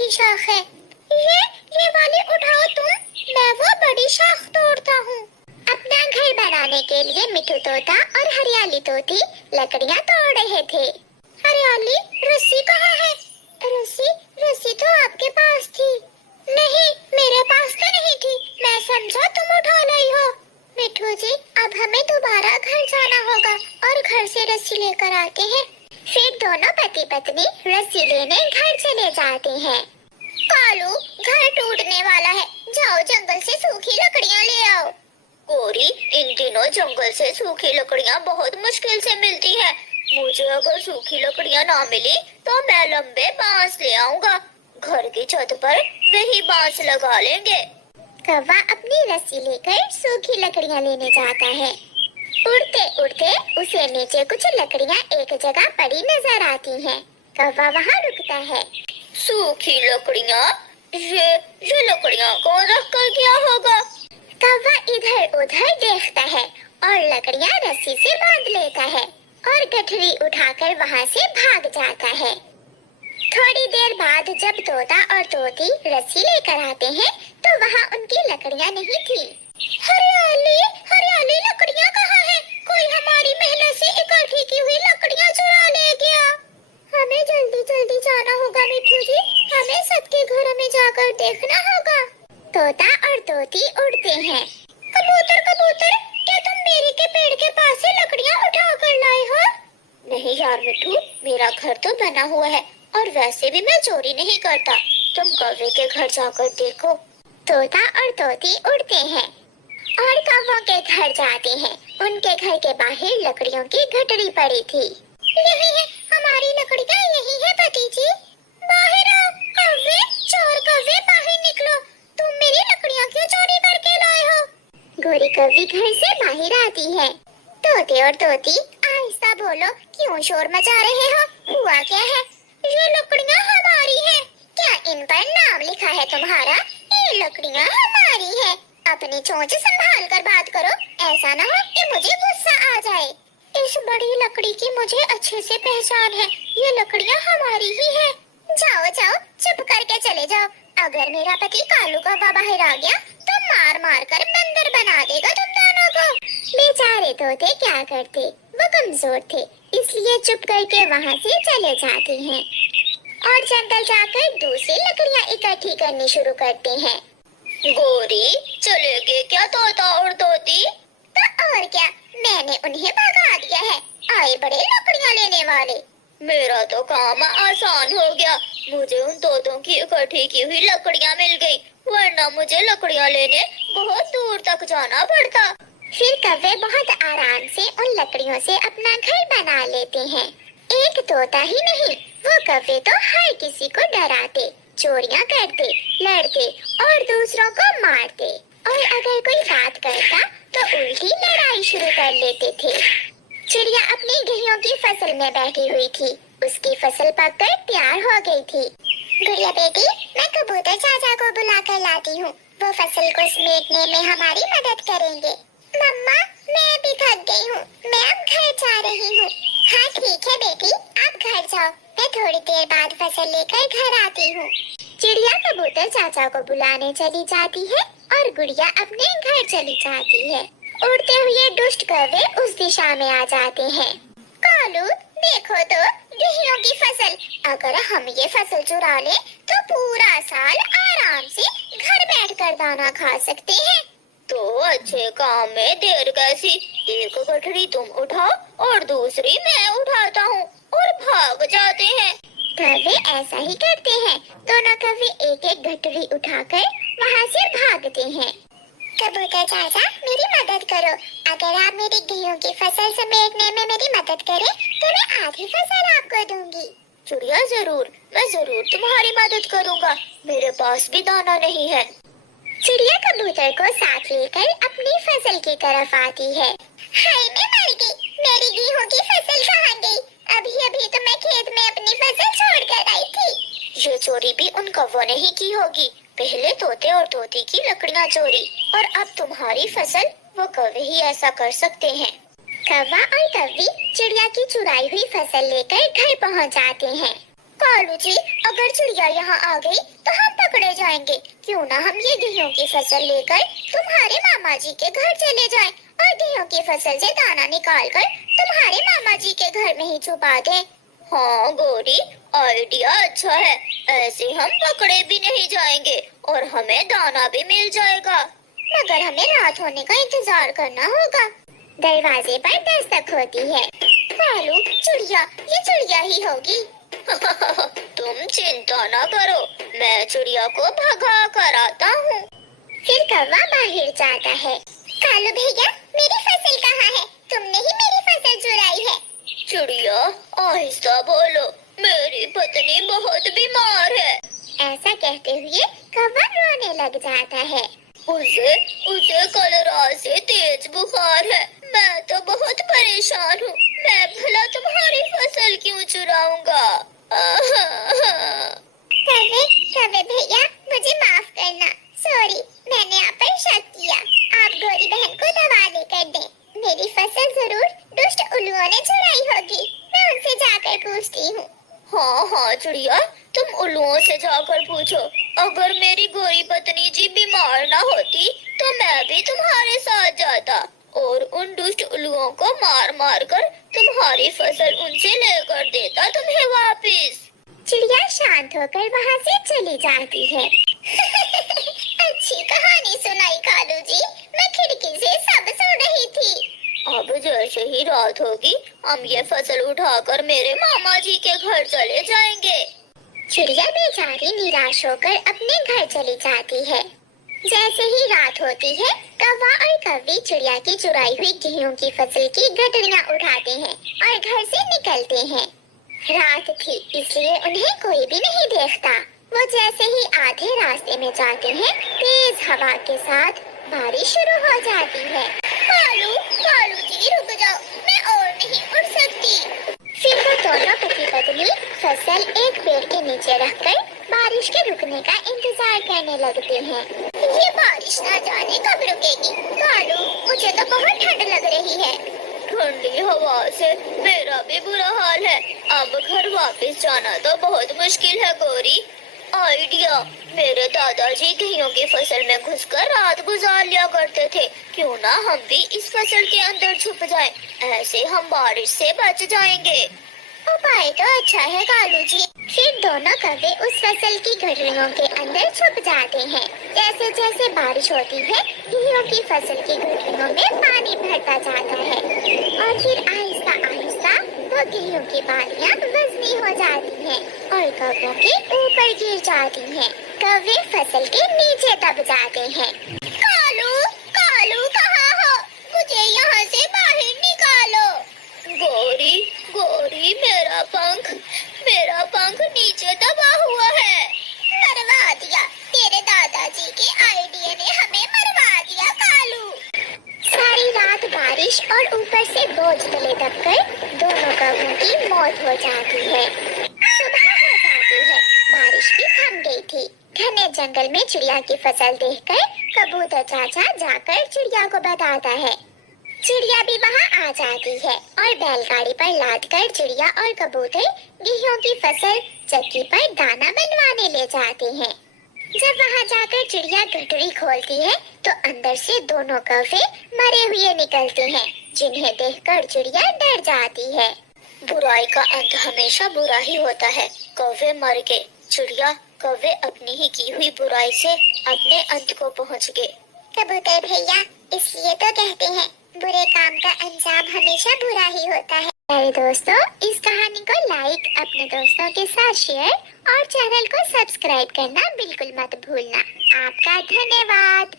अच्छी शाख है। ये वाली उठाओ तुम, मैं वो बड़ी शाख तोड़ता हूँ। अपना घर बनाने के लिए मिठू तोता और हरियाली तोती लकड़ियाँ तोड़ रहे थे। हरियाली, रस्सी कहाँ है? रस्सी तो आपके पास थी। नहीं, मेरे पास तो नहीं थी, मैं समझा तुम उठा लाई हो। मिठू जी, अब हमें दोबारा घर जाना होगा और घर से रस्सी लेकर आते हैं। फिर दोनों पति पत्नी रस्सी लेने घर चले जाते हैं। कालू, घर टूटने वाला है, जाओ जंगल से सूखी लकड़ियाँ ले आओ। गौरी, इन दिनों जंगल से सूखी लकड़ियाँ बहुत मुश्किल से मिलती है। मुझे अगर सूखी लकड़ियाँ ना मिली तो मैं लंबे बांस ले आऊंगा। घर की छत पर वही बांस लगा लेंगे। कौवा अपनी रस्सी लेकर सूखी लकड़ियाँ लेने जाता है। उड़ते उड़ते उसे नीचे कुछ लकड़ियाँ एक जगह पड़ी नजर आती हैं। कौवा वहाँ रुकता है। सूखी लकड़ियाँ, ये लकड़ियाँ कौन रख कर गया होगा? कौवा इधर उधर देखता है और लकड़ियाँ रस्सी से बांध लेता है और गठरी उठाकर वहाँ से भाग जाता है। थोड़ी देर बाद जब तोता और तोती रस्सी लेकर आते हैं तो वहाँ उनकी लकड़ियाँ नहीं थी। हरियाली, लकड़ियाँ कहाँ हैं? कोई हमारी मेहनत से इकट्ठी की हुई लकड़ियाँ चुरा ले गया। हमें जल्दी जल्दी जाना होगा मिठू जी, हमें सबके घरों में जाकर देखना होगा। तोता और तोती उड़ते हैं। कबूतर, क्या तुम मेरी के पेड़ के पास से लकड़ियाँ उठा कर लाए हो? नहीं यार मिठू, मेरा घर तो बना हुआ है और वैसे भी मैं चोरी नहीं करता। तुम कौवे के घर जाकर देखो। तोता और तोती उड़ते हैं और कौवों के घर जाते हैं। उनके घर के बाहर लकड़ियों की गठरी पड़ी थी। यही है हमारी लकड़ियाँ, यही है पति जी। बाहर आओ कौवे, चोर कौवे, बाहर निकलो। तुम मेरी लकड़ियाँ क्यों चोरी करके लाए हो? गोरी कौवी घर से बाहर आती है। तोते और तोती आहिस्ता बोलो, क्यों शोर मचा रहे हो? हुआ क्या है? ये लकड़ियाँ हमारी हैं। क्या इन पर नाम लिखा है तुम्हारा? ये लकड़ियाँ हमारी हैं। अपनी चोंच संभाल कर बात करो, ऐसा ना हो कि मुझे गुस्सा आ जाए। इस बड़ी लकड़ी की मुझे अच्छे से पहचान है, ये लकड़ियाँ हमारी ही है। जाओ जाओ, चुप करके चले जाओ। अगर मेरा पति कालू कौवा बाहर आ गया तो मार मार कर बंदर बना देगा तुम दोनों को। बेचारे तोते क्या करते, वो कमजोर थे, इसलिए चुप करके वहाँ से चले जाते हैं और जंगल जाकर दूसरी लकड़ियाँ इकट्ठी करनी शुरू करते हैं। गोरी, चलेंगे क्या तोता और तोती? तो और क्या, मैंने उन्हें भगा दिया है, आए बड़े लकड़ियाँ लेने वाले। मेरा तो काम आसान हो गया, मुझे उन तोतों की इकट्ठी की हुई लकड़ियाँ मिल गई, वरना मुझे लकड़ियाँ लेने बहुत दूर तक जाना पड़ता। फिर कौवे बहुत आराम से उन लकड़ियों से अपना घर बना लेते हैं। एक तोता ही नहीं, वो कौवे तो हर किसी को डराते, चोरियाँ करते, लड़ते और दूसरों को मारते, और अगर कोई बात करता तो उल्टी लड़ाई शुरू कर लेते थे। चिड़िया अपनी गेहूं की फसल में बैठी हुई थी, उसकी फसल पककर तैयार हो गई थी। गुड़िया बेटी, मैं कबूतर चाचा को बुला कर लाती हूँ, वो फसल को समेटने में हमारी मदद करेंगे। मम्मा, मैं भी थक गई हूँ, मैं अब घर जा रही हूँ। हाँ ठीक है बेटी, आप घर जाओ, मैं थोड़ी देर बाद फसल लेकर घर आती हूँ। चिड़िया कबूतर चाचा को बुलाने चली जाती है और गुड़िया अपने घर चली जाती है। उड़ते हुए दुष्ट कौवे उस दिशा में आ जाते हैं। कालू, देखो तो गेहूं की फसल, अगर हम ये फसल चुरा ले तो पूरा साल आराम से घर बैठकर दाना खा सकते हैं। तो अच्छे काम में देर कैसी, एक गठरी तुम उठाओ और दूसरी मैं उठाता हूँ और भाग जाते हैं। कौवे ऐसा ही करते हैं, दोनों कौवे एक एक गठरी उठाकर वहाँ से भागते हैं। कबूतर चाचा, मेरी मदद करो, अगर आप मेरी गेहूं की फसल समेटने में मेरी मदद करें तो मैं आधी फसल आपको दूंगी। चिड़िया जरूर, मैं जरूर तुम्हारी मदद करूँगा, मेरे पास भी दाना नहीं है। चिड़िया कबूतर को साथ लेकर अपनी फसल की तरफ आती है। हाय, मैं मर गई, मेरी गेहूं की फसल कहाँ गई? अभी अभी तो मैं खेत में अपनी फसल छोड़कर आई थी। ये चोरी भी उन कौवों ने ही की होगी, पहले तोते और तोती की लकड़ियाँ चोरी और अब तुम्हारी फसल, वो कौवे ही ऐसा कर सकते हैं। कौवा और कौवी चिड़िया की चुराई हुई फसल लेकर घर पहुँच जाते हैं। कालू जी, अगर चिड़िया यहाँ आ गई तो हम पकड़े जाएंगे। क्यों ना हम ये गेहूं की फसल लेकर तुम्हारे मामा जी के घर चले जाएं और गेहूं की फसल से दाना निकाल कर तुम्हारे मामा जी के घर में ही छुपा दें। हाँ गौरी, आइडिया अच्छा है। ऐसे हम पकड़े भी नहीं जाएंगे और हमें दाना भी मिल जाएगा। मगर हमें रात होने का इंतजार करना होगा। दरवाजे पर दस्तक होती है। कालू, चिड़िया, ये चिड़िया ही होगी। तुम चिंता न करो, मैं चिड़िया को भगा कर आता हूँ। फिर कौवा बाहर जाता है। कालू भैया, मेरी फसल कहाँ है? तुमने ही मेरी फसल चुराई है। चिड़िया, आहिस्ता बोलो, मेरी पत्नी बहुत बीमार है। ऐसा कहते हुए कौवा रोने लग जाता है। उसे उसे कल रात से तेज बुखार है। मैं तो बहुत परेशान हूँ। मैं भला तुम्हारी फसल क्यों चुराऊंगा? कवे भैया, मुझे माफ करना। सॉरी, मैंने आप पर शक किया। आप गौरी बहन को दवा लेकर दें। मेरी फसल जरूर दुष्ट उल्लुओं ने चुराई होगी। मैं उनसे जाकर पूछती हूँ। हाँ हाँ चिड़िया, तुम उल्लुओं से जाकर पूछो। अगर मेरी गोरी पत्नी जी बीमार ना होती तो मैं भी तुम्हारे साथ जाता और उन दुष्ट उल्लुओं को मार मार कर तुम्हारी फसल उनसे लेकर देता तुम्हें वापस। चिड़िया शांत होकर वहाँ से चली जाती है। अच्छी कहानी सुनाई कालू जी। मैं खिड़की से सब सुन रही थी। अब जैसे ही रात होगी हम ये फसल उठाकर मेरे मामा जी के घर चले जाएंगे। चिड़िया बेचारी निराश होकर अपने घर चली जाती है। जैसे ही रात होती है, कौवा और कौवी चिड़िया की चुराई हुई गेहूं की फसल की गठरियां उठाते हैं और घर से निकलते हैं। रात थी, इसलिए उन्हें कोई भी नहीं देखता। वो जैसे ही आधे रास्ते में जाते हैं, तेज हवा के साथ बारिश शुरू हो जाती है। कालू जी रुक जाओ, मैं और नहीं उड़ सकती। फिर वो दोनों पति पत्नी फसल एक पेड़ के नीचे रखकर बारिश के रुकने का इंतजार करने लगते हैं। ये बारिश ना जाने कब रुकेगी। कालू, मुझे तो बहुत ठंड लग रही है। ठंडी हवा से मेरा भी बुरा हाल है। अब घर वापस जाना तो बहुत मुश्किल है गौरी। आइडिया, मेरे दादाजी गेहूं की फसल में घुसकर रात गुजार लिया करते थे। क्यों ना हम भी इस फसल के अंदर छुप जाएं, ऐसे हम बारिश से बच जाएंगे। उपाय तो अच्छा है कालू जी। फिर दोनों कौवे उस फसल की गठरियों के अंदर छुप जाते हैं। जैसे जैसे बारिश होती है, गेहूं की फसल की गठरियों में पानी भरता जाता है और फिर आहिस्ता आहिस्ता वो गेहूं की बालियां वजनी हो जाती हैं और कौवों के ऊपर गिर जाती हैं। कौवे फसल के नीचे दब जाते हैं। कालू, कालू कहाँ हो? मुझे यहाँ से बाहर निकालो। गौरी, गौरी, मेरा पंख नीचे दबा हुआ है। मरवा दिया, तेरे दादाजी के आइडिया ने हमें मरवा दिया कालू। सारी रात बारिश और ऊपर से बोझ तले दबकर दोनों कौवों की मौत हो जाती है। सुबह हो जाती है, बारिश भी थम गई थी। घने जंगल में चिड़िया की फसल देखकर कबूतर चाचा जाकर चिड़िया को बताता है। चिड़िया भी वहाँ आ जाती है और बैलगाड़ी पर लादकर चिड़िया और कबूतर गेहूं की फसल चक्की पर दाना बनवाने ले जाते हैं। जब वहाँ जाकर चिड़िया गठरी खोलती है तो अंदर से दोनों कौवे मरे हुए निकलते हैं, जिन्हें देखकर चिड़िया डर जाती है। बुराई का अंत हमेशा बुरा ही होता है। कौवे मर गए। चिड़िया, कौवे अपनी ही की हुई बुराई से अपने अंत को पहुँच गए। कबूतर भैया, इसलिए तो कहते हैं बुरे काम का अंजाम हमेशा बुरा ही होता है। मेरे दोस्तों, इस कहानी को लाइक, अपने दोस्तों के साथ शेयर और चैनल को सब्सक्राइब करना बिल्कुल मत भूलना। आपका धन्यवाद।